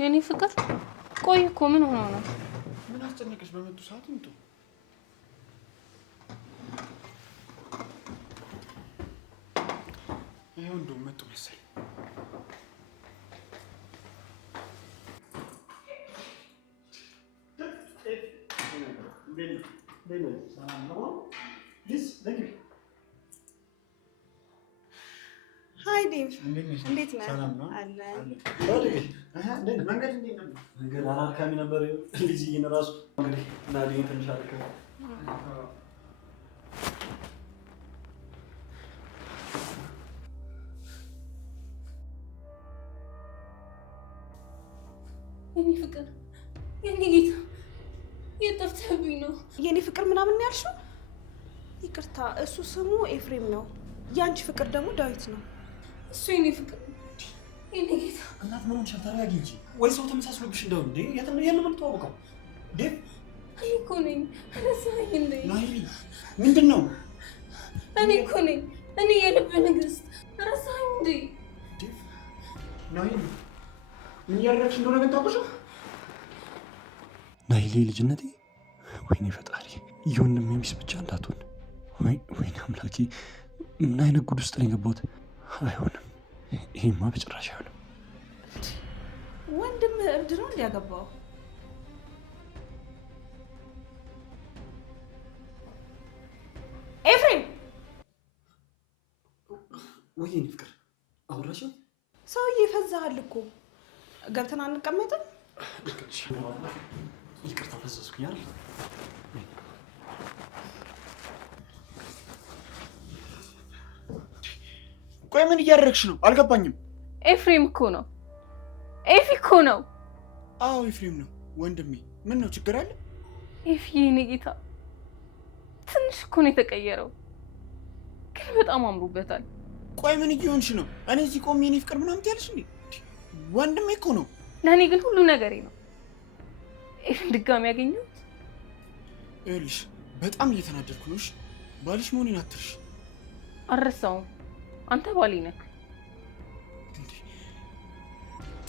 የኔ ፍቅር ቆይ እኮ ምን ሆኖ ነው? ምን አስጨነቀሽ? በመጡ ሰዓት እንቱ ይሄው እንደው መጡ መሰለኝ። Hi Dave. እንዴት ነህ? ሰላም ነው አለን። መንገድ እንዴት ነበር? መንገድ አራካሚ ነበር። ልጅ እየነራሱ እንግዲህ ናዲን ትንሽ አልከ የኔ ፍቅር የኔ ጌታ የጠፍተብኝ ነው። የኔ ፍቅር ምናምን ያልሽው? ይቅርታ፣ እሱ ስሙ ኤፍሬም ነው። ያንቺ ፍቅር ደግሞ ዳዊት ነው። እሱ የኔ ፍቅር የኔ ጌታ። እናት ምን ሆነሽ? ተረጋጊ እንጂ። ወይ ሰው ተመሳስሎብሽ እንደው እንዴ? የለም የምትዋወቀው ዴቭ? እኔ እኮ ነኝ። ረሳኸኝ እንዴ? ናይሊ ምንድን ነው? እኔ እኮ ነኝ። እኔ የልብ ንግስት። ረሳኸኝ እንዴ? ዴቭ ናይሊ ምን እያደረግሽ እንደሆነ ግን ታውቁሽ? ናይሊ ልጅነቴ፣ ወይኔ ፈጣሪ፣ የወንድሜ ሚስት ብቻ እንዳትሆን። ወይኔ አምላኬ፣ ምን አይነት ጉድ ውስጥ ነው የገባሁት? አይሆንም፣ ይሄማ በጭራሽ አይሆንም። ወንድም እብድ ነው እንዲያገባው? ኤፍሬም! ወይኔ ፍቅር አውራሽ ሰውዬ ፈዛሃል እኮ። ገብተን አንቀመጥም? ይቅርታ ፈዘዝኩኝ አይደል? ቆይ ምን እያደረግሽ ነው? አልገባኝም። ኤፍሬም እኮ ነው። ኤፊ እኮ ነው። አዎ ኤፍሬም ነው ወንድሜ። ምን ነው ችግር አለ? ኤፊ የኔ ጌታ ትንሽ እኮ ነው የተቀየረው፣ ግን በጣም አምሮበታል። ቆይ ምን እየሆንሽ ነው? እኔ እዚህ ቆሜ የኔ ፍቅር ምናምን ትያለሽ እንዴ? ወንድሜ እኮ ነው። ለእኔ ግን ሁሉ ነገሬ ነው። ኤፊን ድጋሚ ያገኘሁት። ይኸውልሽ በጣም እየተናደድኩ ነው። እሺ ባልሽ መሆኔን አትርሽ። አልረሳውም። አንተ ባሌ ነህ።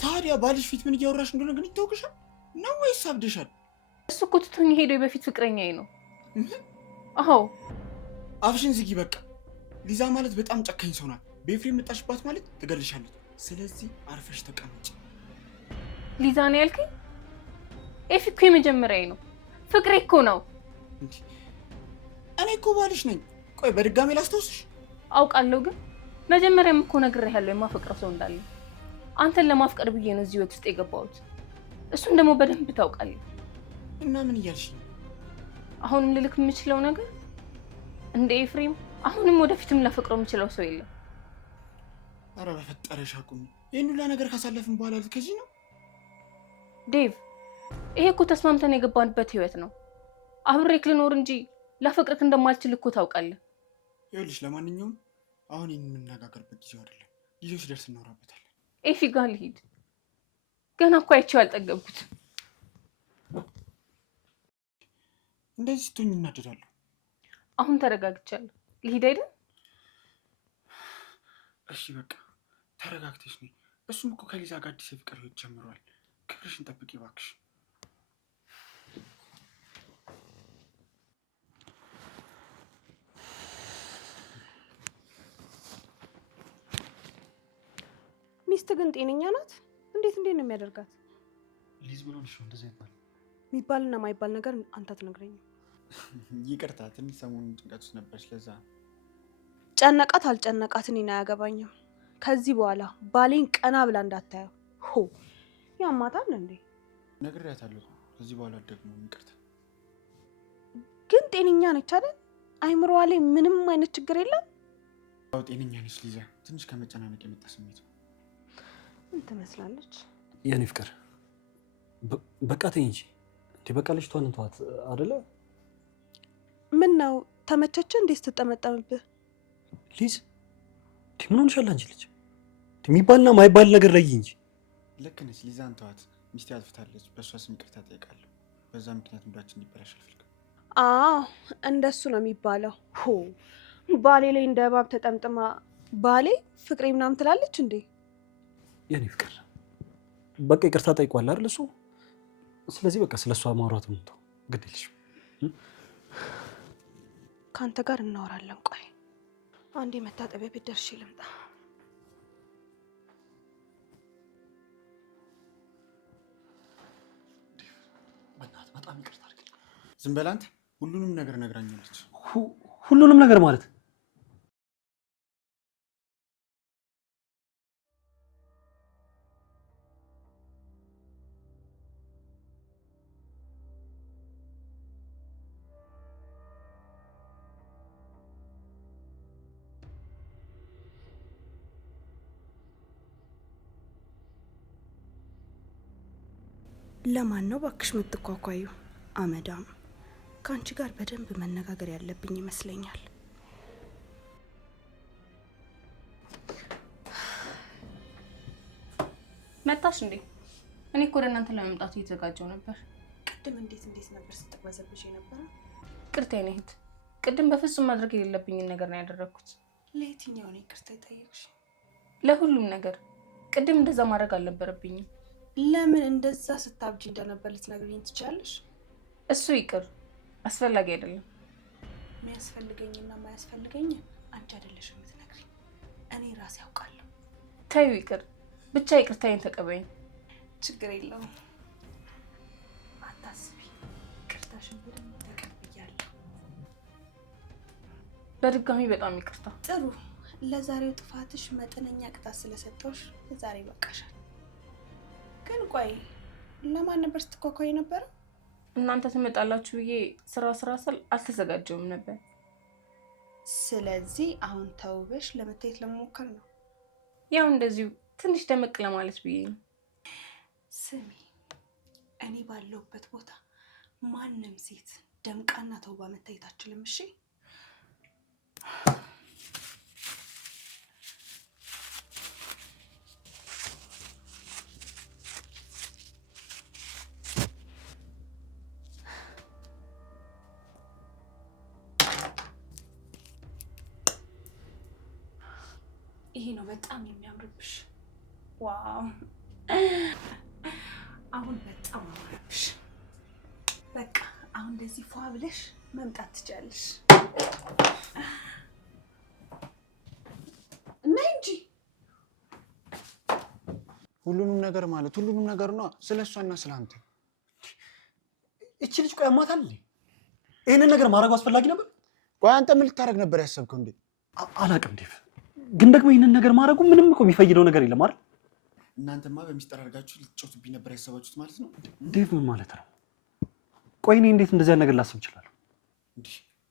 ታዲያ ባልሽ ፊት ምን እያወራሽ እንደሆነ ግን ይታወቅሻል ነው ወይስ አብደሻል? እሱ እኮ ትቶኝ ሄዶ በፊት ፍቅረኛዬ ነው። አዎ አፍሽን ዝጊ በቃ። ሊዛ ማለት በጣም ጨካኝ ሰው ናት። በኤፍሬም መጣሽባት ማለት ትገልሻለች። ስለዚህ አርፈሽ ተቀመጭ። ሊዛ ነው ያልከኝ? ኤፊ እኮ የመጀመሪያዬ ነው። ፍቅሬ እኮ ነው። እኔ እኮ ባልሽ ነኝ። ቆይ በድጋሚ ላስታውስሽ። አውቃለሁ፣ ግን መጀመሪያም እኮ ነግሬሃለሁ የማፈቅረው ሰው እንዳለ። አንተን ለማፍቀር ብዬ ነው እዚህ ህይወት ውስጥ የገባሁት። እሱን ደግሞ በደንብ ታውቃለህ። እና ምን እያልሽ? አሁንም ልልክ የምችለው ነገር እንደ ኤፍሬም አሁንም ወደፊትም ላፈቅረው የምችለው ሰው የለም። አረ በፈጠረሽ አቁሚ። ይህን ሁላ ነገር ካሳለፍን በኋላ ልትከጂ ነው? ዴቭ፣ ይሄ እኮ ተስማምተን የገባንበት ህይወት ነው። አብሬክ ልኖር እንጂ ላፈቅርክ እንደማልችል እኮ ታውቃለህ። ይኸውልሽ ለማንኛውም አሁን ይህን የምንነጋገርበት ጊዜው አይደለም። ጊዜው ሲደርስ እናወራበታለን። ኤፊ ጋር ልሂድ። ገና እኮ አይቼው አልጠገብኩት። እንደዚህ ስትሆኝ እናደዳለሁ። አሁን ተረጋግቻለሁ። ልሂድ አይደል? እሺ በቃ ተረጋግተሽ ነይ። እሱም እኮ ከሊዛ ጋር አዲስ የፍቅር ህይወት ጀምሯል። ክብርሽን ጠብቂ እባክሽ። ሚስት ግን ጤነኛ ናት? እንዴት ነው የሚያደርጋት? ሊዝ ብሎ ነው እንደዚህ ይባል የሚባልና ማይባል ነገር አንተ አትነግረኝም። ይቅርታ ትንሽ ሰሞኑን ጭንቀት ውስጥ ነበርሽ፣ ለዛ። ጨነቃት አልጨነቃት እኔን አያገባኝም። ከዚህ በኋላ ባሌን ቀና ብላ እንዳታየው። ሆ ያማታል እንዴ? ነግሬያታለሁ። ከዚህ በኋላ ደግሞ ይቅርታ። ግን ጤነኛ ነች አይደል? አይምሮዋ ላይ ምንም አይነት ችግር የለም? አዎ ጤነኛ ነች ሊዛ። ትንሽ ከመጨናነቅ የመጣ ስሜት ነው። ምን ትመስላለች? የኔ ፍቅር በቃ ተይ እንጂ እንዴ። በቃ ልጅቷን እንተዋት አይደለ? ምን ነው ተመቸች እንዴ ስትጠመጠምብህ? ሊዝ ምን ሆነሻል አንቺ ልጅ? የሚባልና ማይባል ነገር ላይ እንጂ። ልክ ነች ሊዛ፣ እንተዋት። ሚስቴ አጥፍታለች፣ በእሷ ስም ይቅርታ ጠይቃለሁ። በዛ ምክንያት ሙዳችን እንዲበላሽ አልፈልግም። አዎ እንደሱ ነው የሚባለው። ሆ ባሌ ላይ እንደ እባብ ተጠምጥማ ባሌ ፍቅሬ ምናምን ትላለች እንዴ? የኔ ፍቅር በቃ ይቅርታ ጠይቋል አይደል እሱ። ስለዚህ በቃ ስለሷ ማውራት ነው ተው፣ ግድ የለሽም። ከአንተ ጋር እናወራለን። ቆይ አንዴ መታጠቢያ ቤት ደርሼ ልምጣ። በእናትህ በጣም ይቅርታ አድርግልኝ። ዝም በል አንተ። ሁሉንም ነገር ነግራኛለች። ሁሉንም ነገር ማለት ለማን ነው ባክሽ የምትኳኳዩ? አመዳም ከአንቺ ጋር በደንብ መነጋገር ያለብኝ ይመስለኛል። መጣሽ እንዴ? እኔ እኮ ወደ እናንተ ለመምጣት እየተዘጋጀው ነበር። ቅድም እንዴት ነበር ስትጓዘብሽ የነበረው? ቅርታ የኔ እህት፣ ቅድም በፍጹም ማድረግ የሌለብኝን ነገር ነው ያደረኩት። ለየትኛው ነው ይቅርታ የጠየቅሽ? ለሁሉም ነገር። ቅድም እንደዛ ማድረግ አልነበረብኝም። ለምን እንደዛ ስታብጂ እንደነበር ልትነግሪኝ ትችያለሽ? እሱ ይቅር፣ አስፈላጊ አይደለም። የሚያስፈልገኝና የማያስፈልገኝ አንቺ አይደለሽም የምትነግሪኝ፣ እኔ ራሴ ያውቃለሁ። ተይው ይቅር፣ ብቻ ይቅርታዬን ተቀበይኝ። ችግር የለውም አታስቢ፣ ይቅርታሽን በደንብ ተቀብያለሁ። በድጋሚ በጣም ይቅርታ። ጥሩ፣ ለዛሬው ጥፋትሽ መጠነኛ ቅጣት ስለሰጠሁሽ ዛሬ በቃሻል። ግን ቆይ ለማን ነበር ስትኳኳይ የነበረው? እናንተ ትመጣላችሁ ብዬ ስራ ስል አልተዘጋጀውም ነበር። ስለዚህ አሁን ተውበሽ ለመታየት ለመሞከር ነው? ያው እንደዚሁ ትንሽ ደመቅ ለማለት ብዬ ነው። ስሚ፣ እኔ ባለሁበት ቦታ ማንም ሴት ደምቃና ተውባ መታየት አትችልም። እሺ? ይሄ ነው በጣም የሚያምርብሽ። ዋው! አሁን በጣም አማረብሽ። በቃ አሁን እንደዚህ ፏ ብለሽ መምጣት ትችያለሽ። እና እንጂ ሁሉንም ነገር ማለት ሁሉንም ነገር ነው ስለሷና ስላንተ። እቺ ልጅ ቆይ አማታል እንዴ? ይሄንን ነገር ማድረግ አስፈላጊ ነበር? ቆይ አንተ ምን ልታረግ ነበር ያሰብከው እንዴ? አላውቅም ዴቭ፣ ግን ደግሞ ይሄንን ነገር ማድረጉ ምንም እኮ የሚፈይደው ነገር የለም አይደል? እናንተማ በሚስጥር አድርጋችሁ ልትጮቱብኝ ነበር ያሰባችሁት ማለት ነው። ዴቭ ምን ማለት ነው? ቆይ እኔ እንዴት እንደዚህ ነገር ላስብ እችላለሁ? እንዴ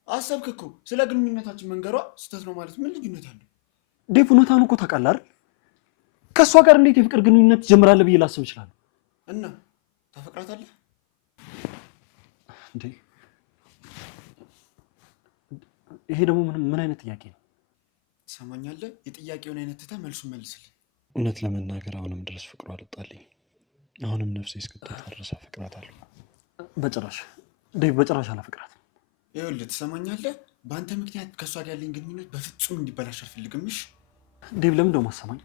አሰብክ እኮ ስለ ግንኙነታችን መንገሯ ስህተት ነው ማለት ምን ልዩነት አለው? ዴቭ እውነታውን እኮ ታውቃለህ አይደል? ከእሷ ጋር እንዴት የፍቅር ግንኙነት ትጀምራለህ ብዬ ላስብ እችላለሁ? እና ታፈቅራታለህ እንዴ? ይሄ ደግሞ ምን አይነት ጥያቄ ነው? ትሰማኛለህ? የጥያቄውን አይነት ትተህ መልሱን መልስልኝ። እውነት ለመናገር አሁንም ድረስ ፍቅሩ አልወጣልኝ። አሁንም ነፍሴ እስክትወጣ ድረስ አፈቅራታለሁ። በጭራሽ ዴቭ፣ በጭራሽ አላፈቅራትም። ይኸውልህ ትሰማኛለህ? በአንተ ምክንያት ከእሷ ጋር ያለኝ ግንኙነት በፍጹም እንዲበላሽ አልፈልግም። እሺ ዴቭ፣ ለምን ደሞ አሰማኝ?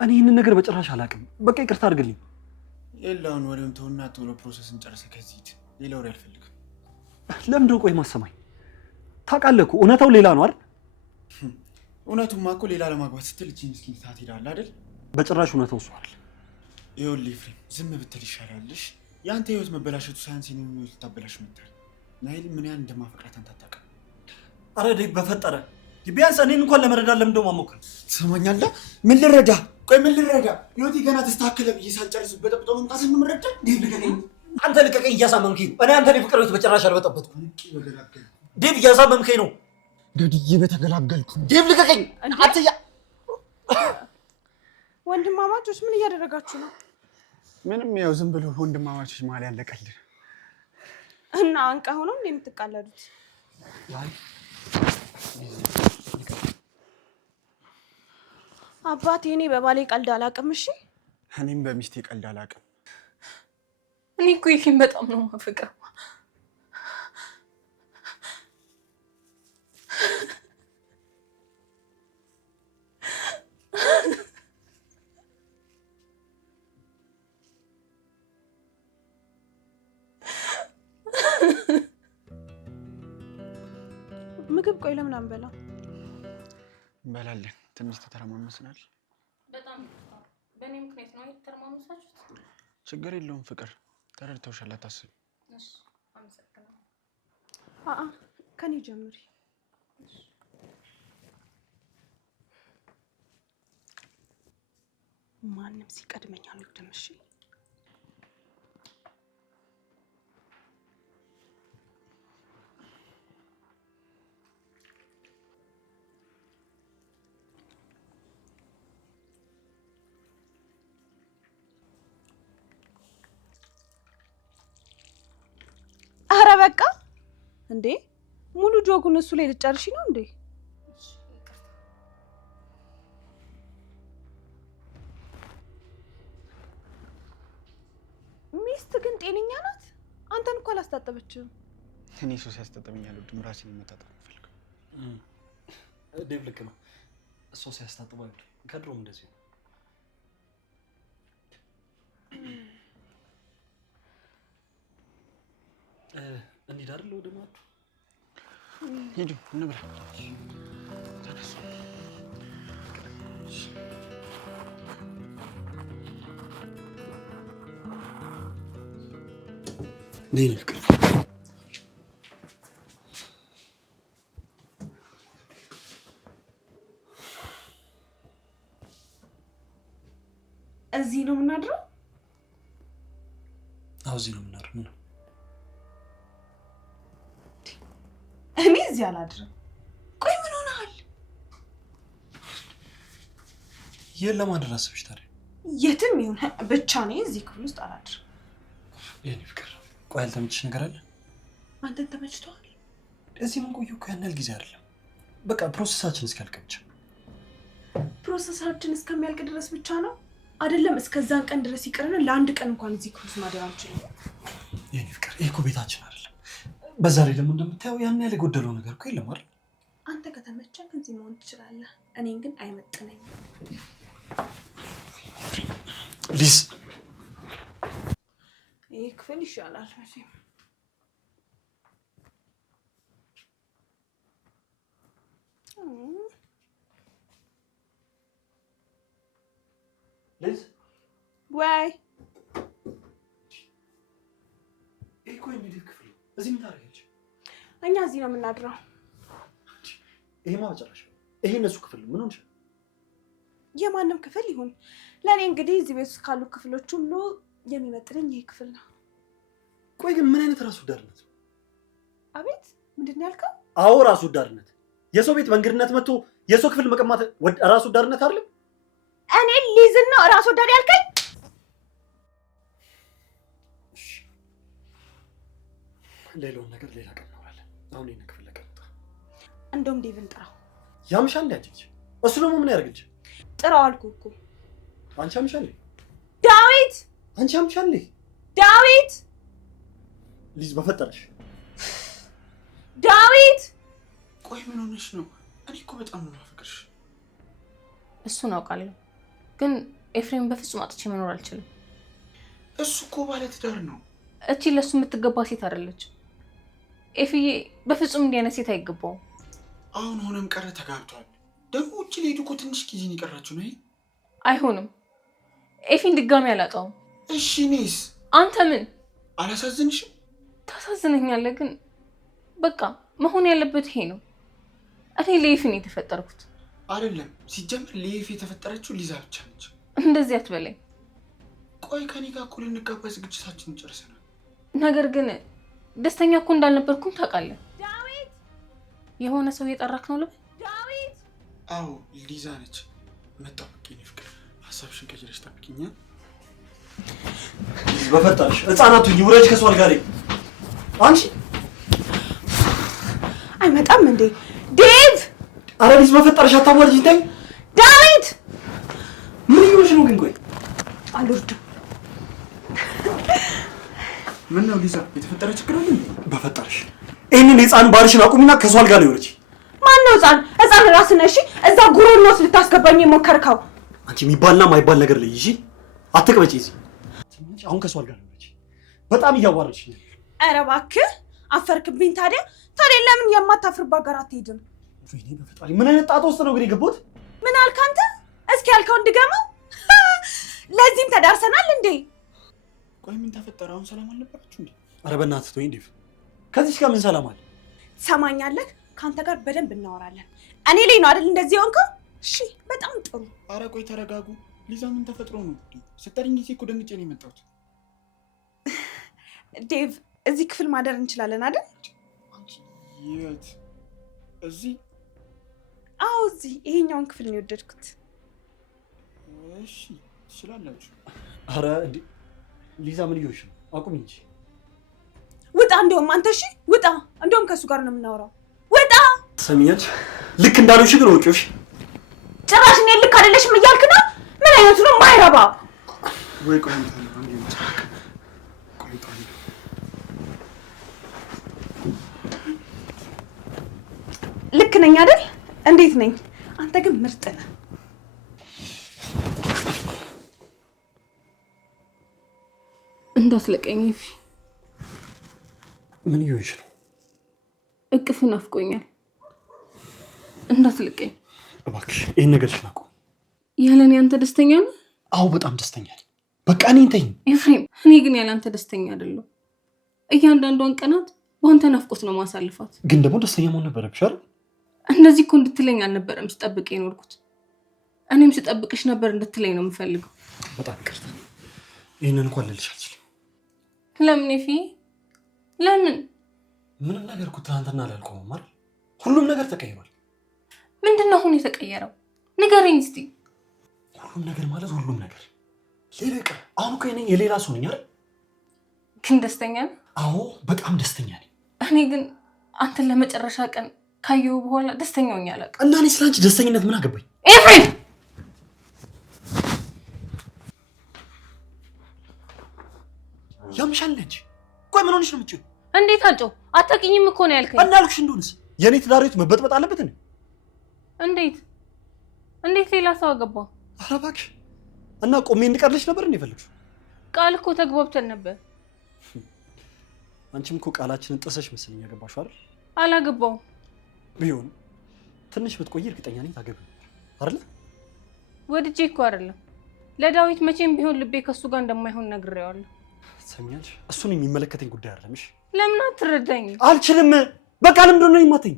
እኔ ይህንን ነገር በጭራሽ አላውቅም። በቃ ይቅርታ አድርግልኝ። የለውን ወሬውን ተውና ቶሎ ፕሮሰስን ጨርሰህ ከዚህ ሂድ። ሌላ ወሬ አልፈልግም። ለምን ደሞ ቆይ ማሰማኝ? ታውቃለህ እኮ እውነታው ሌላ ነው አይደል? እውነቱማ እኮ ሌላ ለማግባት ስትል እጅ ምስኪን ትሄዳለህ አይደል? በጭራሽ እውነታው እሱ አይደል። ይኸውልህ ኤፍሬም፣ ዝም ብትል ይሻላልሽ። የአንተ ህይወት መበላሸቱ ሳያንስ የእኔን ህይወት ልታበላሽ መጣል። ናይል ምን ያህል እንደማፈቅራት አንተ አታውቅም። አረ ዴቭ በፈጠረ ቢያንስ እኔን እንኳን ለመረዳት ለምን ደሞ አሞክር? ትሰማኛለህ? ምን ልረዳ? ቆይ ምን ልረዳ? ህይወቴ ገና ተስተካከለ ብዬ ሳልጨርስ በጠብጠው መምጣት እንምረዳ? ዴቭ ልቀቀኝ። አንተ ልቀቀኝ፣ እያሳመምከኝ ነው። እኔ አንተን የፍቅር ህይወት በጭራሽ አልበጠበጥኩም። ዴቭ እያሳመምከኝ ነው። ገድዬ በተገላገልኩ። ዴቭ ልቀቀኝ። አትያ ወንድማማቾች ምን እያደረጋችሁ ነው? ምንም ያው ዝም ብሎ ወንድማማቾች መሀል ያለ ቀልድ እና አንቃ ሆኖ እንዴ የምትቃለዱት? አባቴ እኔ በባሌ ቀልድ አላውቅም። እሺ እኔም በሚስቴ ቀልድ አላውቅም። እኔ እኮ ይሄን በጣም ነው የማፈቅረው። ምግብ ቆይ ለምን አንበላ? እንበላለን። ትንሽ ተተረማመስናል። በጣም በእኔ ምክንያት ነው የተተረማመሳችሁት። ችግር የለውም ፍቅር፣ ተረድተውሻል፣ አታስቢ። እሺ አመሰግናለሁ። ከኔ ጀምሪ። ማንም ሲቀድመኝ አልወድም። እሺ አረ በቃ እንዴ! ሙሉ ጆጉን እሱ ላይ ልጨርሺ ነው እንዴ? ሚስት ግን ጤነኛ ናት? አንተን እኮ አላስታጠበችም። እኔ እሱ ሲያስታጥበኝ አልወድም። ራሴን መታጠብ ፈልገው። ዴቭ ልክ ነው። እሱ ሲያስታጥባል ከድሮም እንደዚህ ነው። እንሂድ አይደል ወደ ማዱ? ሂዱ እንብላ። ተነሱ። ነይ ፍቅር። እዚህ ነው የምናድረው? አዎ እዚህ ነው የምናድረው። ምን ነው? እኔ እዚህ አላድርም። ቆይ ምን ሆነሃል? የት ለማድረግ አስበሽ ታዲያ? የትም ይሁን ብቻ ነኝ እዚህ ክፍል ውስጥ አላድርም። የኔ ፍቅር ቆይ ያልተመችሽ ነገር አለ? አንተን ተመችቶሃል? እዚህ ምን ቆየሁ እኮ ያን ያህል ጊዜ አይደለም። በቃ ፕሮሰሳችን እስኪያልቅ ብቻ። ፕሮሰሳችን እስከሚያልቅ ድረስ ብቻ ነው አይደለም? እስከዛን ቀን ድረስ ይቅርና ለአንድ ቀን እንኳን እዚህ ክፍል ውስጥ ማደር አንችልም። የኔ ፍቅር ይሄ እኮ ቤታችን አይደለም። በዛ ላይ ደግሞ እንደምታየው ያን ያህል የጎደለው ነገር እኮ የለም አይደል? አንተ ከተመቸህ እዚህ መሆን ትችላለህ። እኔን ግን አይመጥነኝም። ሊዝ ይሄ ክፍል ይሻላል መቼም። ሊዝ ወይ ይሄ እኮ የኔ ክፍል ነው። እዚህ ምን ታደርጊያለሽ? እኛ እዚህ ነው የምናድረው። ይሄማ በጭራሽ ይሄ እነሱ ክፍል ነው። ምን ሆነሽ? የማንም ክፍል ይሁን ለእኔ እንግዲህ እዚህ ቤት ውስጥ ካሉ ክፍሎች ሁሉ የሚመጥነኝ ይሄ ክፍል ነው። ቆይ ግን ምን አይነት ራስ ወዳድነት ነው? አቤት ምንድን ነው ያልከው? አዎ ራስ ወዳድነት። የሰው ቤት በእንግድነት መጥቶ የሰው ክፍል መቀማት ራስ ወዳድነት አይደለም? እኔ ሊዝን ነው ራስ ወዳድ ያልከኝ? ሌላውን ነገር ሌላ ቀን እናወራለን። አሁን ይሄን ክፍል ለቀምጣ። እንደውም ዴቭን ጥራው። ያምሻል ያጅልሽ። እሱ ደግሞ ምን ያደርግልሽ? ጥራው አልኩህ እኮ። አንቺ ያምሻል? ዳዊት! አንቺ ያምሻል? ዳዊት! ሊዝ በፈጠረሽ ዳዊት! ቆይ ምን ሆነሽ ነው? እኔ እኮ በጣም ነው የማፈቅርሽ። እሱን አውቃለሁ፣ ግን ኤፍሬም በፍጹም አጥቼ መኖር አልችልም። እሱ እኮ ባለ ትዳር ነው። እቺ ለሱ የምትገባ ሴት አይደለች። ኤፍዬ በፍጹም እንዲህ አይነት ሴት አይገባውም። አሁን ሆነም ቀረ ተጋብቷል። ደግሞ ውጭ ሊሄዱ እኮ ትንሽ ጊዜ ነው የቀራችሁ ነው። አይሆንም፣ ኤፊን ድጋሚ አላጣውም። እሺ እኔስ? አንተ ምን አላሳዝንሽም? ታሳዝነኛለህ፣ ግን በቃ መሆን ያለበት ይሄ ነው። እኔ ለኤፊን የተፈጠርኩት አይደለም። ሲጀምር ለኤፊ የተፈጠረችው ሊዛ ብቻ ነች። እንደዚህ አትበለኝ። ቆይ ከኔ ጋር እኮ ልንጋባ ዝግጅታችንን ጨርሰናል። ነገር ግን ደስተኛ እኮ እንዳልነበርኩም ታውቃለህ። ዳዊት! የሆነ ሰው እየጠራክ ነው ልበል? ዳዊት! አዎ ሊዛ ነች። መጣሁ። በቃ ፍቅር ሀሳብሽን ቀይረሽ ጠብቂኛ። በፈጠረሽ ህፃናቱ ይውረጅ ከሷ ጋር አንቺ አይመጣም እንዴ ዴቭ? አረ ሊዝ በፈጠረሽ አታዋርጂኝ። ተይ ዳዊት! ምን ይሆንሽ ነው ግን? ቆይ አልወርድም። ምን ነው ሊዛ? የተፈጠረ ችግር አለ? በፈጠረሽ ይሄንን የህፃን ባርሽን አቁሚና ከሷ ጋር ይውረጅ። ማን ነው ህፃን? ህፃን ራስህ ነህ። እሺ እዛ ጉሮሮ ውስጥ ልታስገባኝ የሞከርከው አንቺ የሚባልና ማይባል ነገር ላይ እሺ፣ አትቅበጪ። እዚህ አሁን ከሷ ጋር ይውረጅ። በጣም እያዋረድሽ ነው። ኧረ እባክህ አፈርክብኝ። ታዲያ ለምን የማታፍርባት ጋር አትሄድም? ወይኔ በፈጣሪ ምን አይነት ጣጣ ውስጥ ነው ግን የገባሁት? ምን አልክ አንተ? እስኪ ያልከውን ድገመው። ለዚህም ተዳርሰናል እንዴ? ቆይ ምን ተፈጠረ? አሁን ሰላም አልነበራችሁ እንዴ? ኧረ በእናትህ ተወኝ ዴቭ። ከዚህ ጋር ምን ሰላም አለ? ትሰማኛለህ? ከአንተ ጋር በደንብ እናወራለን። እኔ ላይ ነው አይደል እንደዚህ የሆንከው? እሺ በጣም ጥሩ። አረ ቆይ ተረጋጉ። ሊዛ ምን ተፈጥሮ ነው? ስትጠሪኝ ጊዜ እኮ ደንግጬ ነው የመጣሁት። ዴቭ እዚህ ክፍል ማደር እንችላለን አይደል? የት? እዚህ? አዎ እዚህ። ይሄኛውን ክፍል ነው የወደድኩት። እሺ ትችላላችሁ። አረ ሊዛ ምን ይሆንሽ ነው? አቁም እንጂ። ውጣ እንደውም አንተ። እሺ ውጣ። እንደውም ከሱ ጋር ነው የምናወራው። ውጣ። ትሰሚኛለሽ? ልክ እንዳልሆንሽ ግን ወጪሽ። ጭራሽ እኔ ልክ አይደለሽም እያልክ ነው? ምን አይነቱ ነው ማይረባ? ወይ ቆይ ልክ ነኝ አይደል? እንዴት ነኝ? አንተ ግን ምርጥ ነህ። እንዳትለቀኝ ኤፊ። ምን ይሆንሽ ነው? እቅፍ ናፍቆኛል። እንዳትለቀኝ እባክሽ። ይሄን ነገር አቁም። ያለኔ አንተ ደስተኛ ነህ? አዎ በጣም ደስተኛ ነኝ። በቃ እኔን ተይኝ ኤፍሬም። እኔ ግን ያለ አንተ ደስተኛ አይደለሁ። እያንዳንዷን ቀናት በአንተ ናፍቆት ነው ማሳልፋት። ግን ደግሞ ደስተኛ መሆን ነበረብሽ አይደል? እንደዚህ እኮ እንድትለኝ አልነበረም ስጠብቅ የኖርኩት። እኔም ስጠብቅሽ ነበር እንድትለኝ ነው የምፈልገው። በጣም ይቅርታ። ይህንን እንኳን ልልሽ አልችልም። ለምን ኤፊ? ለምን? ምንም ነገር እኮ ትናንትና አላልኩህም አይደል? ሁሉም ነገር ተቀይሯል። ምንድን ነው አሁን የተቀየረው? ንገረኝ እስቲ። ሁሉም ነገር ማለት ሁሉም ነገር ሌላ ይቅር። አሁን እኮ እኔ የሌላ ሰው ነኝ አይደል? ግን ደስተኛ ነህ? አዎ በጣም ደስተኛ ነኝ። እኔ ግን አንተን ለመጨረሻ ቀን ካየሁ በኋላ ደስተኛ ሆኜ አላውቅም። እና እኔ ስለአንቺ ደስተኝነት ምን አገባኝ? ኤፍሬም! ያምሻል እንጂ። ቆይ ምን ሆነሽ ነው የምትይው? እንዴት አልጮህ? አታውቂኝም እኮ ነው ያልከኝ። እና ያልኩሽ እንደሆነስ የኔ ትዳር ቤት መበጥበጥ አለበት እንዴ? እንዴት ሌላ ሰው አገባ? ኧረ እባክሽ። እና ቆሜ እንድቀርልሽ ነበር እንዴ የፈለግሽው? ቃል እኮ ተግባብተን ነበር። አንቺም እኮ ቃላችንን ጥሰሽ መሰለኝ ያገባሽው አይደል? አላገባውም። ቢሆንም ትንሽ ብትቆይ እርግጠኛ ነኝ ታገቢ ነበር አይደል? ወድጄ እኮ አይደለም። ለዳዊት መቼም ቢሆን ልቤ ከሱ ጋር እንደማይሆን ነግሬዋለሁ። ሰሚያለሽ? እሱን የሚመለከተኝ ጉዳይ አይደለም። እሺ ለምን አትረዳኝ? አልችልም። በቃ ለምንድን ነው የማትይኝ?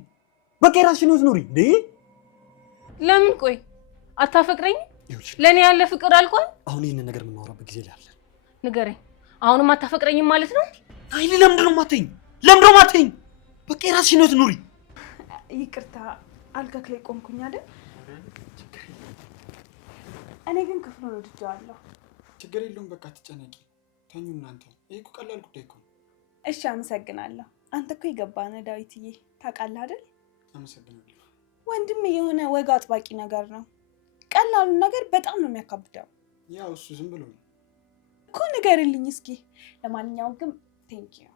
በቃ የራስሽን ህይወት ኑሪ እንዴ። ለምን? ቆይ አታፈቅረኝም? ይኸውልሽ ለእኔ ያለ ፍቅር አልቋል? አሁን ይህንን ነገር የምናወራበት ጊዜ ላይ አለን። ንገረኝ። አሁንም አታፈቅረኝም ማለት ነው? አይ ለምንድን ነው የማትይኝ? ለምንድን ነው የማትይኝ? በቃ የራስሽን ህይወት ኑሪ። ይቅርታ አልጋክ ላይ ቆምኩኝ አይደል? እኔ ግን ክፍሉን ወድጄዋለሁ። ችግር የለውም። በቃ ትጨነቂ ተኙ እናንተ። ይሄ እኮ ቀላል ጉዳይ እኮ ነው። እሺ አመሰግናለሁ። አንተ እኮ የገባህ ዳዊትዬ፣ ታውቃለህ አይደል? አመሰግናለሁ። ወንድም የሆነ ወግ አጥባቂ ነገር ነው። ቀላሉን ነገር በጣም ነው የሚያካብደው። ያው እሱ ዝም ብሎ ነው እኮ። ንገርልኝ እስኪ። ለማንኛውም ግን ቴንኪዩ።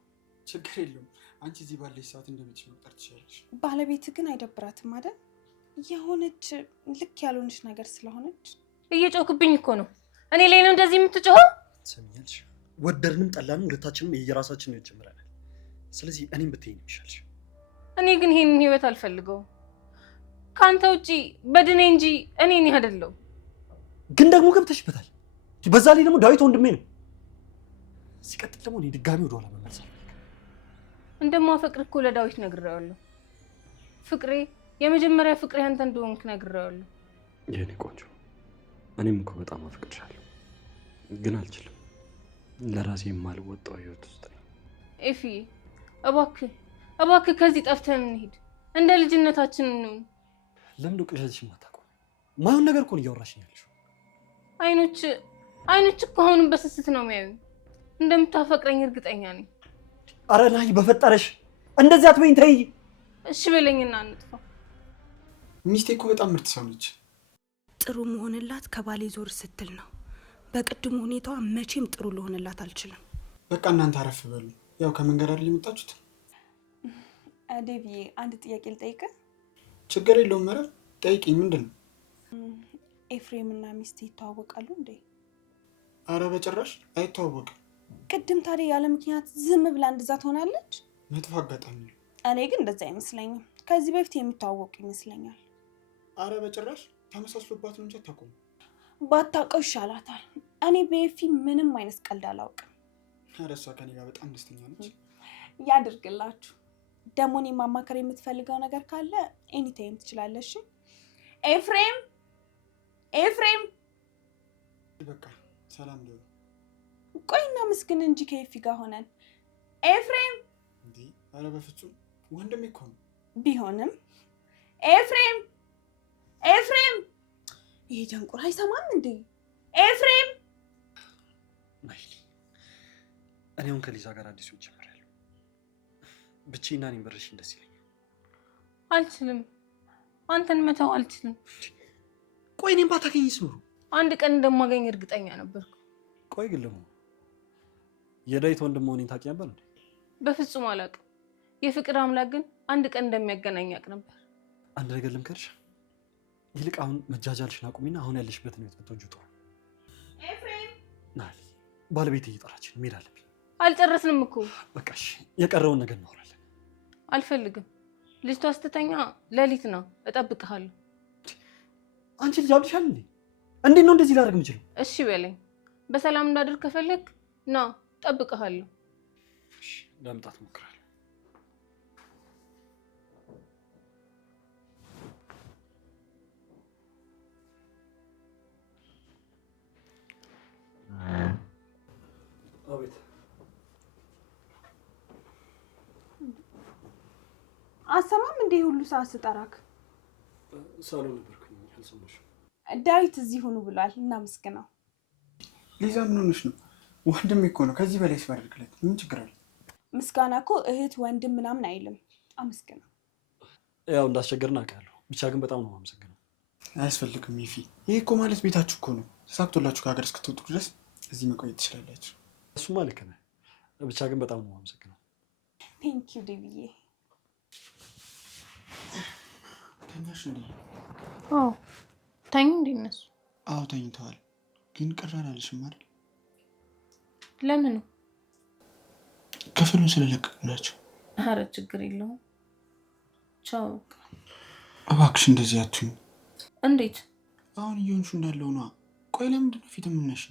ችግር የለውም። አንቺ እዚህ ባለሽ ሰዓት እንደምትችል መቅጠር ትችላለሽ። ባለቤት ግን አይደብራትም አይደል? የሆነች ልክ ያልሆነች ነገር ስለሆነች። እየጮክብኝ እኮ ነው። እኔ ላይ ነው እንደዚህ የምትጮኸው? ሰሚያልሽ? ወደድንም ጠላንም ሁለታችንም የየራሳችንን ህይወት ጀምረናል። ስለዚህ እኔም ብትይኝ ይሻልሽ። እኔ ግን ይሄንን ህይወት አልፈልገውም። ከአንተ ውጪ በድኔ እንጂ እኔ አይደለሁም። ግን ደግሞ ገብተሽበታል። በዛ ላይ ደግሞ ዳዊት ወንድሜ ነው። ሲቀጥል ደግሞ እኔ ድጋሚ ወደኋላ መመለስ አልፈልግም። እንደማፈቅር እኮ ለዳዊት ነግሬዋለሁ። ፍቅሬ የመጀመሪያ ፍቅሬ አንተ እንደሆንክ ነግሬዋለሁ። የኔ ቆንጆ፣ እኔም እኮ በጣም አፈቅርሻለሁ፣ ግን አልችልም። ለራሴ የማልወጣው ህይወት ውስጥ ነኝ። ኤፊ እባክህ ከዚህ ጠፍተን እንሂድ። እንደ ልጅነታችን እንሁን። ለምን ነው ቅዠትሽ የማታውቀው? ማይሆን ነገር እኮ ነው እያወራሽኝ ያለሽው። አይኖች እኮ አሁንም በስስት ነው የሚያዩኝ። እንደምታፈቅረኝ እርግጠኛ ነኝ። አረ ናይ በፈጠረሽ እንደዚህ አትበይኝ፣ ተይ። እሺ በለኝና እንጥፋ። ሚስቴ እኮ በጣም ምርጥ ሰው ነች። ጥሩ መሆንላት ከባሌ ዞር ስትል ነው። በቅድሙ ሁኔታዋ መቼም ጥሩ ልሆንላት አልችልም። በቃ እናንተ አረፍ በሉ። ያው ከመንገድ አይደል የመጣችሁት? ዴቪዬ አንድ ጥያቄ ልጠይቅህ? ችግር የለውም። መረብ ጠይቂኝ። ምንድን ነው? ኤፍሬም እና ሚስቴ ይተዋወቃሉ እንዴ? አረ በጭራሽ አይተዋወቅም። ቅድም ታዲያ ያለ ምክንያት ዝም ብላ እንደዛ ትሆናለች? መጥፎ አጋጣሚ ነው። እኔ ግን እንደዛ አይመስለኝም። ከዚህ በፊት የሚተዋወቁ ይመስለኛል። አረ በጭራሽ ተመሳስሎባት ነው እንጂ አታውቁም። ባታውቀው ይሻላታል። እኔ በኤፊ ምንም አይነት ቀልድ አላውቅም። አረ እሷ ከኔ ጋር በጣም ደስተኛ ነች። ያድርግላችሁ። ደግሞ እኔን ማማከር የምትፈልገው ነገር ካለ ኤኒታይም ትችላለሽ። ኤፍሬም ኤፍሬም፣ በቃ ሰላም ነው። ቆይና ምስግን እንጂ ከኤፊ ጋር ሆነን። ኤፍሬም እንዴ! አረ በፍጹም ወንድሜ እኮ ነው። ቢሆንም ኤፍሬም ኤፍሬም፣ ይሄ ጀንቁር አይሰማም እንዴ? ኤፍሬም ናይሊ፣ እኔ አሁን ከሊዛ ጋር አዲስ ህይወት ጀምሬያለሁ። ብቻዬን እኔን በረሽኝ ደስ ይለኛል። አልችልም፣ አንተን መተው አልችልም። ቆይ እኔም ባታገኝስ ኖሮ አንድ ቀን እንደማገኝ እርግጠኛ ነበርኩ። ቆይ ግን ለመሆኑ የዳዊት ወንድም መሆኔን ታውቂ ነበር እንዴ? በፍጹም አላውቅም። የፍቅር አምላክ ግን አንድ ቀን እንደሚያገናኝ አውቅ ነበር። አንድ ነገር ልምከርሽ፣ ይልቅ አሁን መጃጃልሽን አቁሚና አሁን ያለሽበትን ህይወት ብትወጂው ጥሩ። ኤፍሬም፣ ናይሊ፣ ባለቤቴ እየጠራችን መሄድ አለብኝ። አልጨረስንም እኮ። በቃ እሺ፣ የቀረውን ነገር እናወራለን። አልፈልግም። ልጅቷ ስትተኛ ሌሊት ነው፣ እጠብቅሃለሁ። አንቺ ልጅ አብድሻል እንዴ? እንዴት ነው እንደዚህ ላደርግ የምችለው? እሺ በለኝ። በሰላም እንዳድር ከፈለግ ና፣ እጠብቅሃለሁ። እሺ፣ ለመምጣት እሞክራለሁ። አቤት። አሰማም እንዴ? ሁሉ ሰዓት ስጠራክ ሳሎን ነበርኩኝ፣ አልሰማሽም? ዳዊት እዚህ ሁኑ ብሏል። እናመስግነው። ሊዛ ምን ሆነሽ ነው? ወንድሜ እኮ ነው። ከዚህ በላይ ሲባርክለት ምን ችግር አለ? ምስጋና እኮ እህት ወንድም ምናምን አይልም። አመስግነው። ያው እንዳስቸገርን አውቃለሁ፣ ብቻ ግን በጣም ነው የማመሰግነው። አያስፈልግም ይፊ። ይሄ እኮ ማለት ቤታችሁ እኮ ነው። ተሳክቶላችሁ ከሀገር እስክትወጡ ድረስ እዚህ መቆየት ትችላላችሁ። እሱማ ልክ ነህ፣ ብቻ ግን በጣም ነው የማመሰግነው። ቴንኪዩ ዴቪዬ። ተኛሽ እንዴ? አዎ ተኙ። እንዴት ነሱ? አዎ ተኝተዋል። ግን ቅር አላለሽም አይደል? ለምኑ? ክፍሉን ስለለቀቅላቸው። ኧረ ችግር የለውም። ቻው። እባክሽ እንደዚህ አትሁኝ። እንዴት? አሁን እየሆንሹ እንዳለው ነዋ። ቆይ ለምንድን ነው ፊት የምነሽ?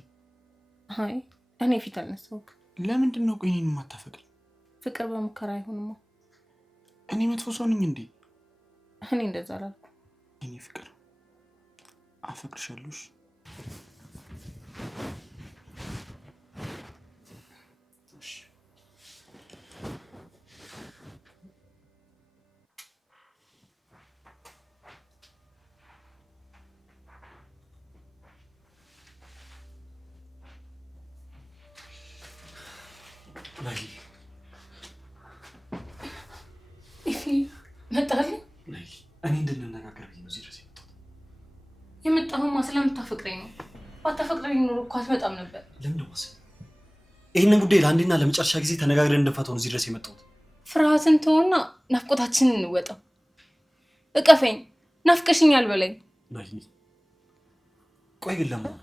አይ እኔ ፊት አልነሳሁም። ለምንድን ነው ቆይ እኔን የማታፈቅሪኝ? ፍቅር በሙከራ አይሆንማ። እኔ መጥፎ ሰው ነኝ እንዴ? እኔ እንደዛ አላልኩም። እኔ ፍቅር አፈቅርሻለሁ። ናይሊ፣ ኢፊ መጣልኝ። ናይሊ፣ እኔ እንድንነጋገር ብዬ ነው እዚህ ድረስ የመጣሁት። የመጣሁማ ስለምታፈቅረኝ ነው። ባታፈቅረኝ ኖሮ እኮ አትመጣም ነበር። ለምን ነው ማሰብ? ይህንን ጉዳይ ለአንዴና ለመጨረሻ ጊዜ ተነጋግረን እንድንፈታው ነው እዚህ ድረስ የመጣሁት። ፍርሃትን ተውና ናፍቆታችንን እንወጣው። እቀፈኝ፣ ናፍቀሽኛል በለኝ። ናይሊ፣ ቆይ ግን ለምን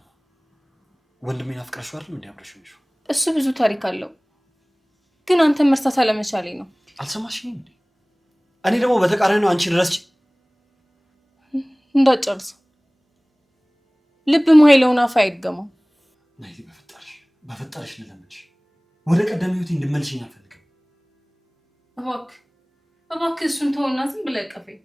ወንድሜን አፍቅረሽው አይደል እንዴ አብረሽው ነሽ? እሱ ብዙ ታሪክ አለው፣ ግን አንተ መርሳት አለመቻሌ ነው። አልሰማሽኝም እንዴ? እኔ ደግሞ በተቃራኒው አንቺን ረስቼ እንዳጨርሰው ልብ ማይለውን አፍ አይገማው። ናይሊ፣ በፈጠረሽ ልለምንሽ፣ ወደ ቀደም ህይወቴ እንድመልሽኝ አልፈልግም። እባክህ እሱን ተውና ዝም ብለህ እቀፈኝ።